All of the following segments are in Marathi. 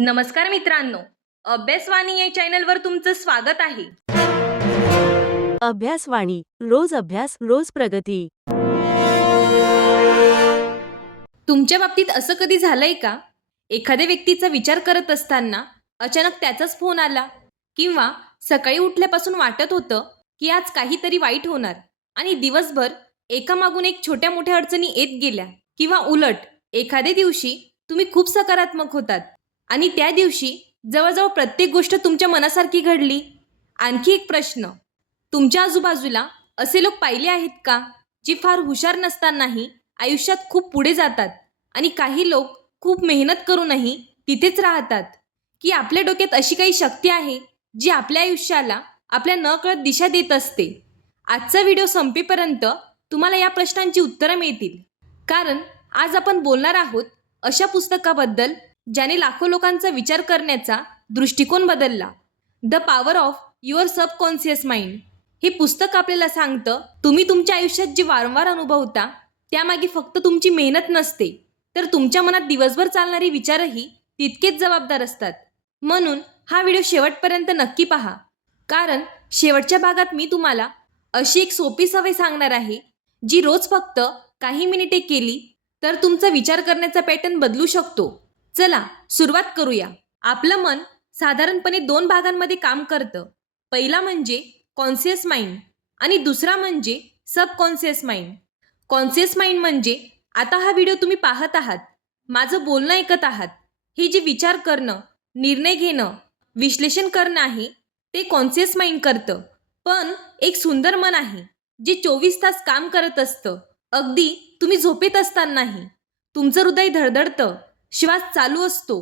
नमस्कार मित्रांनो, अभ्यासवाणी या चॅनलवर तुमचं स्वागत आहे. अभ्यासवाणी रोज अभ्यास रोज प्रगती. तुमच्या बाबतीत असं कधी झालंय का? एखाद्या व्यक्तीचा विचार करत असताना अचानक त्याचाच फोन आला, किंवा सकाळी उठल्यापासून वाटत होतं की आज काहीतरी वाईट होणार, आणि दिवसभर एकामागून एक छोट्या मोठ्या अडचणी येत गेल्या. किंवा उलट, एखाद्या दिवशी तुम्ही खूप सकारात्मक होतात आणि त्या दिवशी जवळजवळ प्रत्येक गोष्ट तुमच्या मनासारखी घडली. आणखी एक प्रश्न, तुमच्या आजूबाजूला असे लोक पाहिले आहेत का, जे फार हुशार नसतानाही आयुष्यात खूप पुढे जातात, आणि काही लोक खूप मेहनत करूनही तिथेच राहतात? की आपल्या डोक्यात अशी काही शक्ती आहे जी आपल्या आयुष्याला आपल्या नकळत दिशा देत असते? आजचा व्हिडिओ संपेपर्यंत तुम्हाला या प्रश्नांची उत्तरं मिळतील, कारण आज आपण बोलणार आहोत अशा पुस्तकाबद्दल ज्याने लाखो लोकांचा विचार करण्याचा दृष्टिकोन बदलला. The power of your subconscious mind. हे पुस्तक आपल्याला सांगतं, तुम्ही तुमच्या आयुष्यात जे वारंवार अनुभवता त्यामागे फक्त तुमची मेहनत नसते, तर तुमच्या मनात दिवसभर चालणारे विचारही तितकेच जबाबदार असतात. म्हणून हा व्हिडिओ शेवटपर्यंत नक्की पहा, कारण शेवटच्या भागात मी तुम्हाला अशी एक सोपी सवय सांगणार आहे जी रोज फक्त काही मिनिटे केली तर तुमचा विचार करण्याचा पॅटर्न बदलू शकतो. चला सुरुवात करूया. आपलं मन साधारणपणे 2 भागांमध्ये काम करतं. पहिला म्हणजे कॉन्शियस माइंड आणि दुसरा म्हणजे सबकॉन्शियस माइंड. कॉन्शियस माइंड म्हणजे आता हा व्हिडिओ तुम्ही पाहत आहात, माझं बोलणं ऐकत आहात, हे जे विचार करणं, निर्णय घेणं, विश्लेषण करणं आहे ते कॉन्शियस माइंड करतं. पण एक सुंदर मन आहे जे 24 तास काम करत असतं, अगदी तुम्ही झोपेत असतानाही. तुमचं हृदय धडधडतं, श्वास चालू असतो,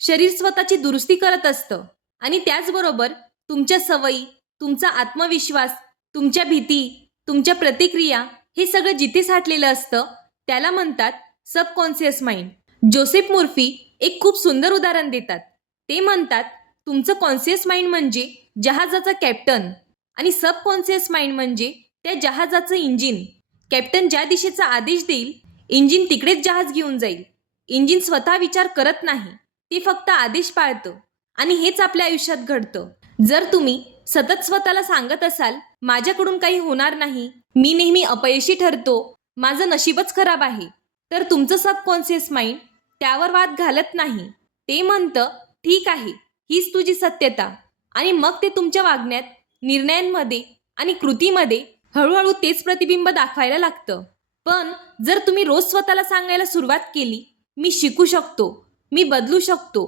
शरीर स्वतःची दुरुस्ती करत असतं, आणि त्याचबरोबर तुमच्या सवयी, तुमचा आत्मविश्वास, तुमच्या भीती, तुमच्या प्रतिक्रिया, हे सगळं जिथे साठलेलं असतं त्याला म्हणतात सबकॉन्शियस माइंड. जोसेफ मुर्फी एक खूप सुंदर उदाहरण देतात. ते म्हणतात, तुमचं कॉन्शियस माइंड म्हणजे जहाजाचा कॅप्टन आणि सबकॉन्शियस माइंड म्हणजे त्या जहाजाचं इंजिन. कॅप्टन ज्या दिशेचा आदेश देईल, इंजिन तिकडेच जहाज घेऊन जाईल. इंजिन स्वतः विचार करत नाही, ते फक्त आदेश पाळतं. आणि हेच आपल्या आयुष्यात घडतं. जर तुम्ही सतत स्वतःला सांगत असाल, माझ्याकडून काही होणार नाही, मी नेहमी अपयशी ठरतो, माझं नशीबच खराब आहे, तर तुमचं सबकॉन्शियस माइंड त्यावर वाद घालत नाही. ते म्हणतं, ठीक आहे, हीच तुझी सत्यता. आणि मग ते तुमच्या वागण्यात, निर्णयांमध्ये आणि कृतीमध्ये हळूहळू तेच प्रतिबिंब दाखवायला लागतं. पण जर तुम्ही रोज स्वतःला सांगायला सुरुवात केली, मी शिकू शकतो, मी बदलू शकतो,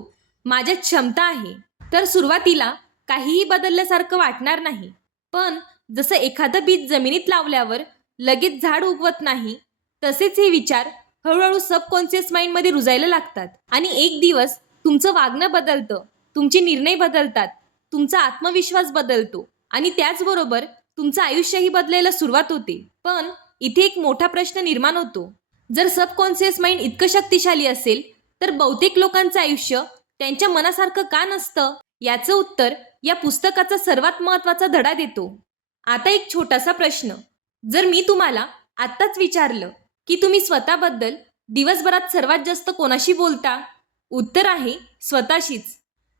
माझ्यात क्षमता आहे, तर सुरुवातीला काहीही बदलल्यासारखं वाटणार नाही. पण जसं एखादं बीज जमिनीत लावल्यावर लगेच झाड उगवत नाही, तसेच हे विचार हळूहळू सबकॉन्शियस माइंडमध्ये रुजायला लागतात. आणि एक दिवस तुमचं वागणं बदलतं, तुमचे निर्णय बदलतात, तुमचा आत्मविश्वास बदलतो, आणि त्याचबरोबर तुमचं आयुष्यही बदलायला सुरुवात होते. पण इथे एक मोठा प्रश्न निर्माण होतो. जर सबकॉन्शियस माइंड इतकं शक्तिशाली असेल, तर बहुतेक लोकांचं आयुष्य त्यांच्या मनासारखं का नसतं? याचं उत्तर या पुस्तकाचा सर्वात महत्त्वाचा धडा देतो. आता एक छोटासा प्रश्न, जर मी तुम्हाला आत्ताच विचारलं की तुम्ही स्वतःबद्दल दिवसभरात सर्वात जास्त कोणाशी बोलता? उत्तर आहे स्वतःशीच.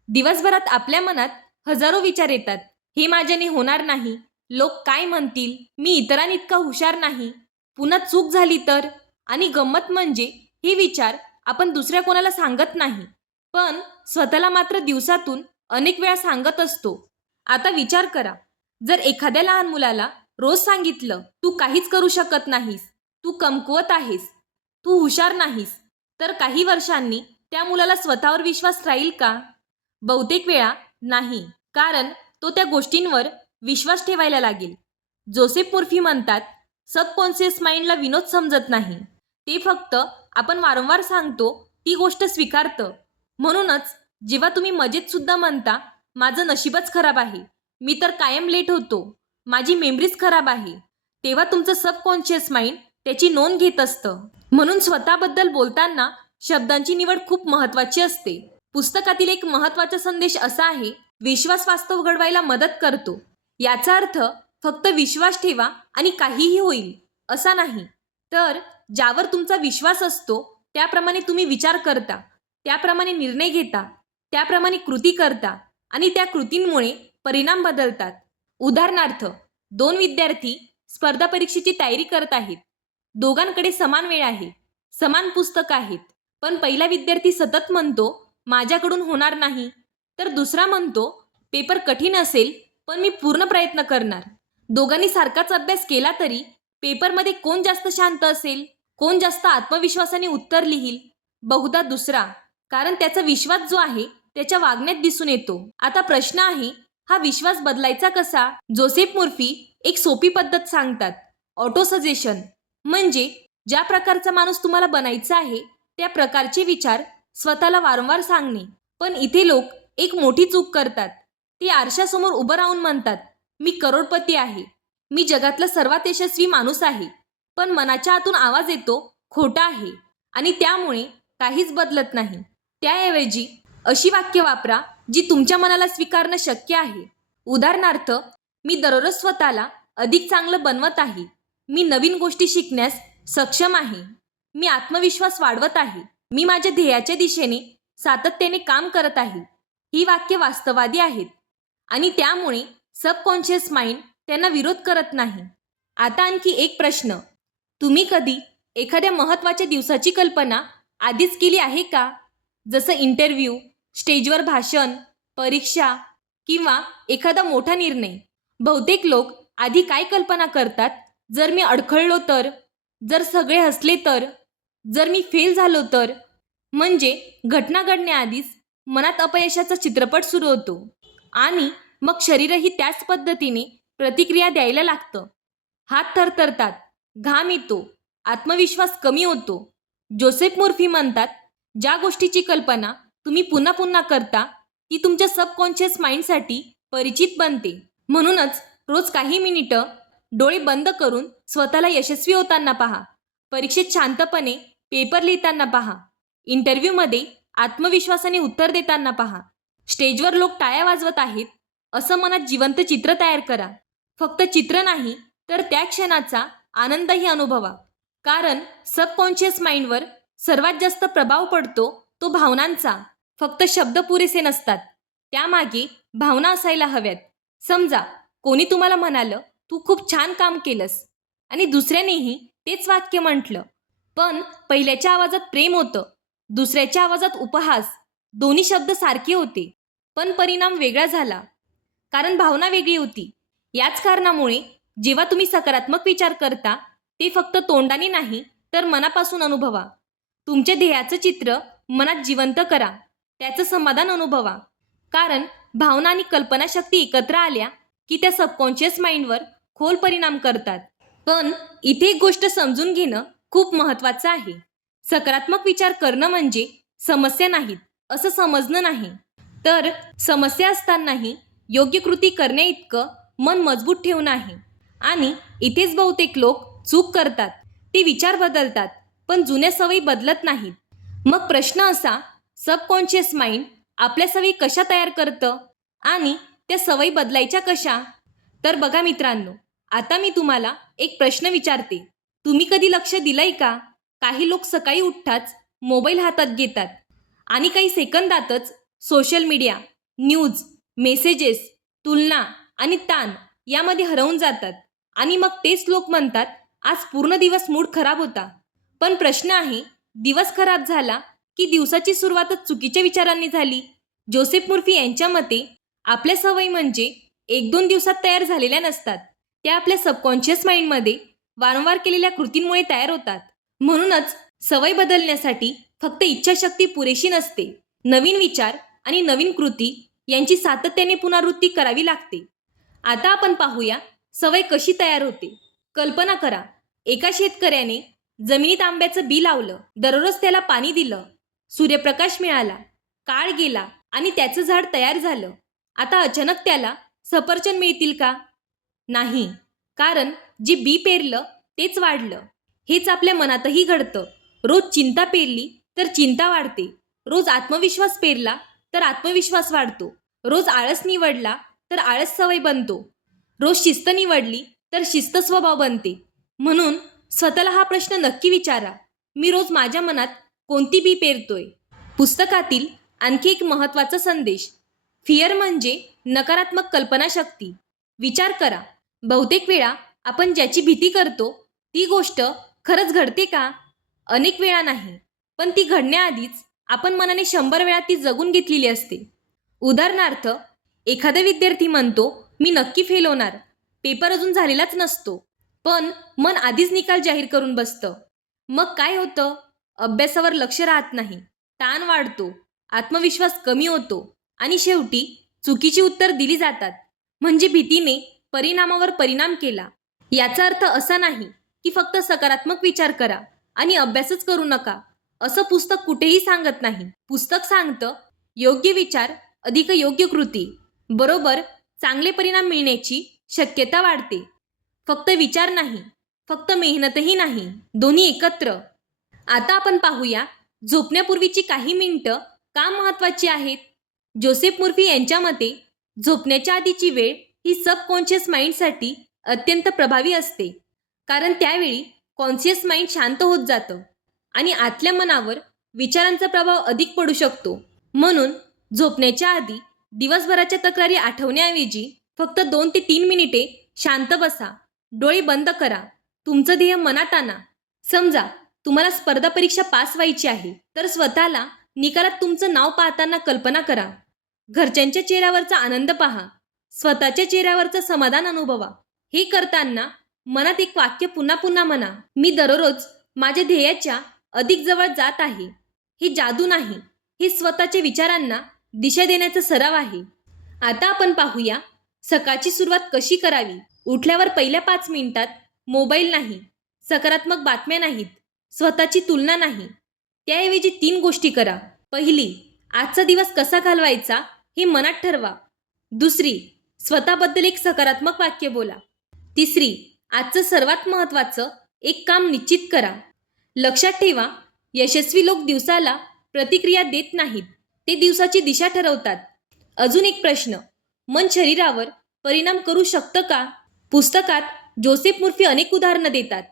दिवसभरात आपल्या मनात हजारो विचार येतात. हे माझ्याने होणार नाही, लोक काय म्हणतील, मी इतरांइतका हुशार नाही, पुन्हा चूक झाली तर. आणि गंमत म्हणजे हे विचार आपण दुसऱ्या कोणाला सांगत नाही, पण स्वतःला मात्र दिवसातून अनेक वेळा सांगत असतो. आता विचार करा, जर एखाद्या लहान मुलाला रोज सांगितलं, तू काहीच करू शकत नाहीस, तू कमकुवत आहेस, तू हुशार नाहीस, तर काही वर्षांनी त्या मुलाला स्वतःवर विश्वास राहील का? बहुतेक वेळा नाही, कारण तो त्या गोष्टींवर विश्वास ठेवायला लागेल. जोसेफ मुर्फी म्हणतात, सबकॉन्शियस माइंडला विनोद समजत नाही, ते फक्त आपण वारंवार सांगतो ती गोष्ट स्वीकारतं. म्हणूनच जेव्हा तुम्ही मजेत सुद्धा म्हणता, माझं नशीबच खराब आहे, मी तर कायम लेट होतो, माझी मेमरीज खराब आहे, तेव्हा तुमचं सबकॉन्शियस माइंड त्याची नोंद घेत असतं. म्हणून स्वतःबद्दल बोलताना शब्दांची निवड खूप महत्त्वाची असते. पुस्तकातील एक महत्त्वाचा संदेश असा आहे, विश्वास वास्तव घडवायला मदत करतो. याचा अर्थ फक्त विश्वास ठेवा आणि काहीही होईल असा नाही, तर ज्यावर तुमचा विश्वास असतो त्याप्रमाणे तुम्ही विचार करता, त्याप्रमाणे निर्णय घेता, त्याप्रमाणे कृती करता आणि त्या कृतींमुळे परिणाम बदलतात. उदाहरणार्थ, 2 विद्यार्थी स्पर्धा परीक्षेची तयारी करत आहेत. दोघांकडे समान वेळ आहे, समान पुस्तक आहेत, पण पहिला विद्यार्थी सतत म्हणतो, माझ्याकडून होणार नाही, तर दुसरा म्हणतो, पेपर कठीण असेल, पण मी पूर्ण प्रयत्न करणार. दोघांनी सारखाच अभ्यास केला तरी पेपरमध्ये कोण जास्त शांत असेल, कोण जास्त आत्मविश्वासाने उत्तर लिहील? बहुधा दुसरा, कारण त्याचा विश्वास जो आहे त्याच्या वागण्यात दिसून येतो. आता प्रश्न आहे, हा विश्वास बदलायचा कसा? जोसेफ मुर्फी एक सोपी पद्धत सांगतात, ऑटो सजेशन. म्हणजे ज्या प्रकारचा माणूस तुम्हाला बनायचा आहे त्या प्रकारचे विचार स्वतःला वारंवार सांगणे. पण इथे लोक एक मोठी चूक करतात. ते आरशासमोर उभं राहून म्हणतात, मी करोडपती आहे, मी जगातला सर्वात यशस्वी माणूस आहे, पण मनाच्या आतून आवाज येतो, खोटा आहे, आणि त्यामुळे काहीच बदलत नाही. त्याऐवजी अशी वाक्य वापरा जी तुमच्या मनाला स्वीकारणं शक्य आहे. उदाहरणार्थ, मी दररोज स्वतःला अधिक चांगलं बनवत आहे, मी नवीन गोष्टी शिकण्यास सक्षम आहे, मी आत्मविश्वास वाढवत आहे, मी माझ्या ध्येयाच्या दिशेने सातत्याने काम करत आहे. ही वाक्य वास्तववादी आहेत आणि त्यामुळे सबकॉन्शियस माइंड त्यांना विरोध करत नाही. आता आणखी एक प्रश्न, तुम्ही कधी एखाद्या महत्त्वाच्या दिवसाची कल्पना आधीच केली आहे का? जसं इंटरव्ह्यू, स्टेजवर भाषण, परीक्षा किंवा एखादा मोठा निर्णय. बहुतेक लोक आधी काय कल्पना करतात? जर मी अडखळलो तर, जर सगळे हसले तर, जर मी फेल झालो तर. म्हणजे घटना घडण्याआधीच मनात अपयशाचा चित्रपट सुरू होतो आणि मग शरीरही त्याच पद्धतीने प्रतिक्रिया द्यायला लागतं. हात थरथरतात, घाम येतो, आत्मविश्वास कमी होतो. जोसेफ मुर्फी म्हणतात, ज्या गोष्टीची कल्पना तुम्ही पुन्हा पुन्हा करता ती तुमच्या सबकॉन्शियस माइंडसाठी परिचित बनते. म्हणूनच रोज काही मिनिटं डोळे बंद करून स्वतःला यशस्वी होताना पहा, परीक्षेत शांतपणे पेपर लिहिताना पहा, इंटरव्ह्यूमध्ये आत्मविश्वासाने उत्तर देताना पहा, स्टेजवर लोक टाळ्या वाजवत आहेत असं मनात जिवंत चित्र तयार करा. फक्त चित्र नाही तर त्या क्षणाचा आनंदही अनुभवा. कारण सबकॉन्शियस माइंडवर सर्वात जास्त प्रभाव पडतो तो भावनांचा. फक्त शब्द पुरेसे नसतात, त्यामागे भावना असायला हव्यात. समजा कोणी तुम्हाला म्हणालं, तू खूप छान काम केलंस, आणि दुसऱ्यानेही तेच वाक्य म्हटलं, पण पहिल्याच्या आवाजात प्रेम होतं, दुसऱ्याच्या आवाजात उपहास. दोन्ही शब्द सारखे होते, पण परिणाम वेगळा झाला, कारण भावना वेगळी होती. याच कारणामुळे जेव्हा तुम्ही सकारात्मक विचार करता ते फक्त तोंडाने नाही तर मनापासून अनुभवा. तुमच्या ध्येयाचं चित्र मनात जिवंत करा, त्याचं समाधान अनुभवा. कारण भावना आणि कल्पनाशक्ती एकत्र आल्या की त्या सबकॉन्शियस माइंडवर खोल परिणाम करतात. पण इथे एक गोष्ट समजून घेणं खूप महत्त्वाचं आहे. सकारात्मक विचार करणं म्हणजे समस्या नाहीत असं समजणं नाही, तर समस्या असतानाही योग्य कृती करण्या इतकं मन मजबूत ठेवणं आहे. आणि इथेच बहुतेक लोक चूक करतात. ते विचार बदलतात पण जुन्या सवयी बदलत नाहीत. मग प्रश्न असा, सबकॉन्शियस माइंड आपल्या सवयी कशा तयार करतं आणि त्या सवयी बदलायच्या कशा? तर बघा मित्रांनो, आता मी तुम्हाला एक प्रश्न विचारते, तुम्ही कधी लक्ष दिलंय का? काही लोक सकाळी उठताच मोबाईल हातात घेतात आणि काही सेकंदातच सोशल मीडिया, न्यूज, मेसेजेस, तुलना आणि ताण यामध्ये हरवून जातात. आणि मग तेच लोक म्हणतात, आज पूर्ण दिवस मूड खराब होता. पण प्रश्न आहे, दिवस खराब झाला की दिवसाची सुरुवातच चुकीच्या विचारांनी झाली? जोसेफ मुर्फी यांच्या मते आपल्या सवयी म्हणजे 1-2 दिवसात तयार झालेल्या नसतात, त्या आपल्या सबकॉन्शियस माइंडमध्ये वारंवार केलेल्या कृतींमुळे तयार होतात. म्हणूनच सवय बदलण्यासाठी फक्त इच्छाशक्ती पुरेशी नसते, नवीन विचार आणि नवीन कृती यांची सातत्याने पुनरावृत्ती करावी लागते. आता आपण पाहूया सवय कशी तयार होते. कल्पना करा, एका शेतकऱ्याने जमिनीत आंब्याचं बी लावलं, दररोज त्याला पाणी दिलं, सूर्यप्रकाश मिळाला, काळ गेला आणि त्याचं झाड तयार झालं. आता अचानक त्याला सफरचंद मिळतील का? नाही, कारण जे बी पेरलं तेच वाढलं. हेच आपल्या मनातही घडतं. रोज चिंता पेरली तर चिंता वाढते, रोज आत्मविश्वास पेरला तर आत्मविश्वास वाढतो, रोज आळस निवडला तर आळस सवय बनतो, रोज शिस्त निवडली तर शिस्त स्वभाव बनते. म्हणून स्वतःला हा प्रश्न नक्की विचारा, मी रोज माझ्या मनात कोणती बी पेरतोय? पुस्तकातील आणखी एक महत्त्वाचा संदेश. फिअर म्हणजे नकारात्मक कल्पनाशक्ती. विचार करा, बहुतेक वेळा आपण ज्याची भीती करतो ती गोष्ट खरंच घडते का? अनेक वेळा नाही, पण ती घडण्याआधीच आपण मनाने 100 वेळा ती जगून घेतलेली असते. उदाहरणार्थ, एखादा विद्यार्थी म्हणतो, मी नक्की फेल होणार. पेपर अजून झालेलाच नसतो, पण मन आधीच निकाल जाहीर करून बसतं. मग काय होतं? अभ्यासावर लक्ष राहत नाही, ताण वाढतो, आत्मविश्वास कमी होतो आणि शेवटी चुकीची उत्तर दिली जातात. म्हणजे भीतीने परिणामावर परिणाम केला. याचा अर्थ असा नाही की फक्त सकारात्मक विचार करा आणि अभ्यासच करू नका, असं पुस्तक कुठेही सांगत नाही. पुस्तक सांगतं, योग्य विचार अधिक योग्य कृती बरोबर चांगले परिणाम मिळण्याची शक्यता वाढते. फक्त विचार नाही, फक्त मेहनतही नाही, दोन्ही एकत्र. आता आपण पाहूया, झोपण्यापूर्वीची काही मिनिटं का महत्त्वाची आहेत. जोसेफ मुर्फी यांच्या मते झोपण्याच्या आधीची वेळ ही सबकॉन्शियस माइंडसाठी अत्यंत प्रभावी असते, कारण त्यावेळी कॉन्शियस माइंड शांत होत जातं आणि आतल्या मनावर विचारांचा प्रभाव अधिक पडू शकतो. म्हणून झोपण्याच्या आधी दिवसभराच्या तक्रारी आठवण्याऐवजी फक्त 2 ते 3 मिनिटे शांत बसा, डोळे बंद करा, तुमचं ध्येय मनात आणा. समजा तुम्हाला स्पर्धा परीक्षा पास व्हायची आहे, तर स्वतःला निकालात तुमचं नाव पाहताना कल्पना करा. घरच्यांच्या चेहऱ्यावरचा आनंद पहा, स्वतःच्या चेहऱ्यावरचं समाधान अनुभवा. हे करताना मनात एक वाक्य पुन्हा पुन्हा म्हणा, मी दररोज माझ्या ध्येयाच्या अधिक जवळ जात आहे. ही जादू नाही, हे स्वतःच्या विचारांना दिशा देण्याचा सराव आहे. आता आपण पाहूया, सकाळची सुरुवात कशी करावी. उठल्यावर पहिल्या 5 मिनिटात मोबाईल नाही, सकारात्मक बातम्या नाहीत, स्वतःची तुलना नाही. त्याऐवजी 3 गोष्टी करा. पहिली, आजचा दिवस कसा घालवायचा हे मनात ठरवा. दुसरी, स्वतःबद्दल एक सकारात्मक वाक्य बोला. तिसरी, आजचं सर्वात महत्त्वाचं एक काम निश्चित करा. लक्षात ठेवा, यशस्वी लोक दिवसाला प्रतिक्रिया देत नाहीत, ते दिवसाची दिशा ठरवतात. अजून एक प्रश्न, मन शरीरावर परिणाम करू शकतं का? पुस्तकात जोसेफ मुर्फी अनेक उदाहरणं देतात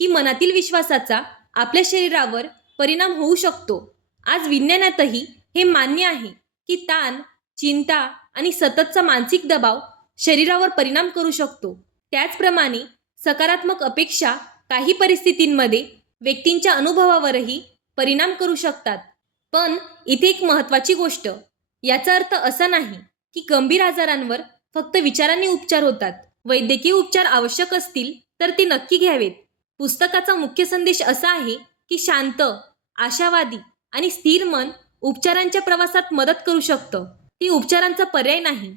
की मनातील विश्वासाचा आपल्या शरीरावर परिणाम होऊ शकतो. आज विज्ञानातही हे मान्य आहे की ताण, चिंता आणि सततचा मानसिक दबाव शरीरावर परिणाम करू शकतो. त्याचप्रमाणे सकारात्मक अपेक्षा काही परिस्थितींमध्ये व्यक्तींच्या अनुभवावरही परिणाम करू शकतात. पण इथे एक महत्त्वाची गोष्ट, याचा अर्थ असा नाही की गंभीर आजारांवर फक्त विचारांनी उपचार होतात. वैद्यकीय उपचार आवश्यक असतील तर ते नक्की घ्यावेत. पुस्तकाचा मुख्य संदेश असा आहे की शांत, आशावादी आणि स्थिर मन उपचारांच्या प्रवासात मदत करू शकतं. ती उपचारांचा पर्याय नाही.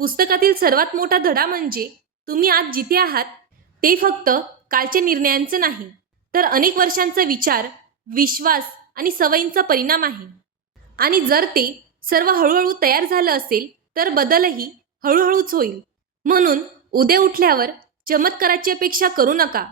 पुस्तकातील सर्वात मोठा धडा म्हणजे तुम्ही आज जिथे आहात ते फक्त कालच्या निर्णयांचं नाही, तर अनेक वर्षांचा विचार, विश्वास आणि सवयींचा परिणाम आहे. आणि जर ते सर्व हळूहळू तयार झालं असेल तर बदलही हळूहळूच होईल. म्हणून उद्या उठल्यावर चमत्काराची अपेक्षा करू नका,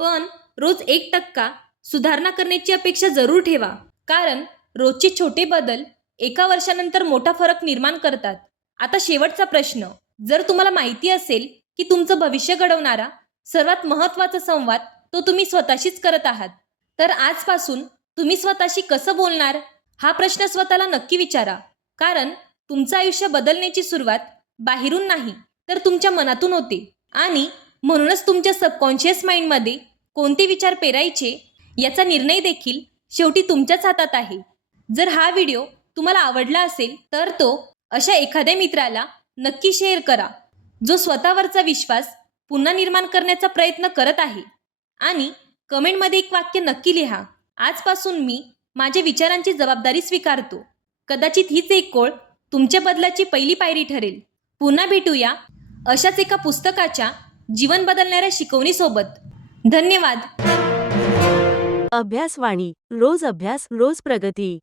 पण रोज 1% सुधारणा करण्याची अपेक्षा जरूर ठेवा. कारण रोजचे छोटे बदल एका वर्षानंतर मोठा फरक निर्माण करतात. आता शेवटचा प्रश्न, जर तुम्हाला माहिती असेल की तुमचं भविष्य घडवणारा सर्वात महत्त्वाचा संवाद तो तुम्ही स्वतःशीच करत आहात, तर आजपासून तुम्ही स्वतःशी कसं बोलणार? हा प्रश्न स्वतःला नक्की विचारा. कारण तुमचं आयुष्य बदलण्याची सुरुवात बाहेरून नाही, तर तुमच्या मनातून होते. आणि म्हणूनच तुमच्या सबकॉन्शियस माइंडमध्ये कोणते विचार पेरायचे याचा निर्णय देखील शेवटी तुमच्याच हातात आहे. जर हा व्हिडिओ तुम्हाला आवडला असेल तर तो अशा एखाद्या मित्राला नक्की शेअर करा, जो स्वतःवरचा विश्वास पुन्हा निर्माण करण्याचा प्रयत्न करत आहे. आणि कमेंटमध्ये एक वाक्य नक्की लिहा, आजपासून मी माझ्या विचारांची जबाबदारी स्वीकारतो. कदाचित हीच एक ओळ तुमच्या बदलाची पहिली पायरी ठरेल. पुन्हा भेटूया अशाच एका पुस्तकाच्या जीवन बदलणाऱ्या शिकवणीसोबत. धन्यवाद. अभ्यासवाणी, रोज अभ्यास रोज प्रगती.